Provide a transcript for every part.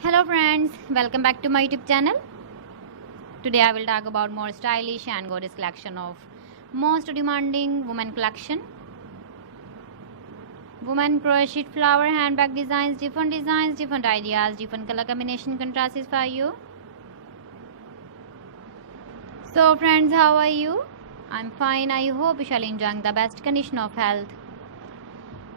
Hello friends, welcome back to my YouTube channel. Today I will talk about more stylish and gorgeous collection of most demanding women collection. Women crochet flower handbag designs, different ideas, different color combination contrasts for you. So friends, how are you? I'm fine. I hope you shall enjoying the best condition of health.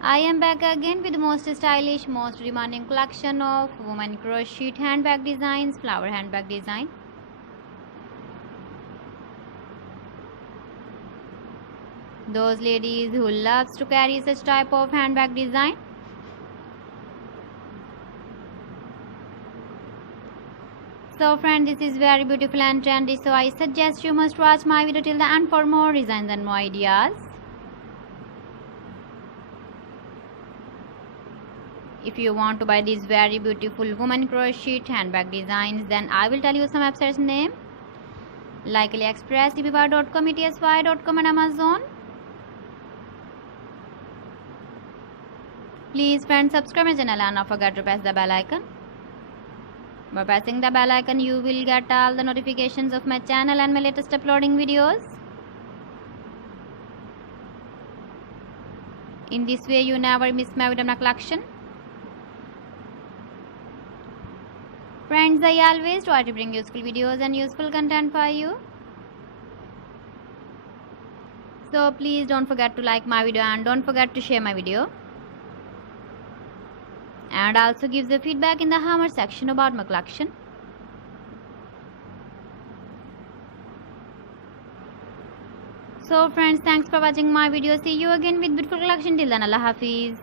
I am back again with the most stylish, most demanding collection of women crochet handbag designs, flower handbag design. Those ladies who loves to carry such type of handbag design. So friend, this is very beautiful and trendy, so I suggest you must watch my video till the end for more designs and more ideas. If you want to buy these very beautiful woman crochet handbag designs, then I will tell you some websites name like AliExpress, eBay.com, ETSY.com and Amazon. Please friends, subscribe my channel and not forget to press the bell icon. By pressing the bell icon, you will get all the notifications of my channel and my latest uploading videos. In this way, you never miss my video collection. Friends, I always try to bring useful videos and useful content for you. So please don't forget to like my video and don't forget to share my video. And also give the feedback in the comment section about my collection. So friends, thanks for watching my video. See you again with beautiful collection. Till then, Allah Hafiz.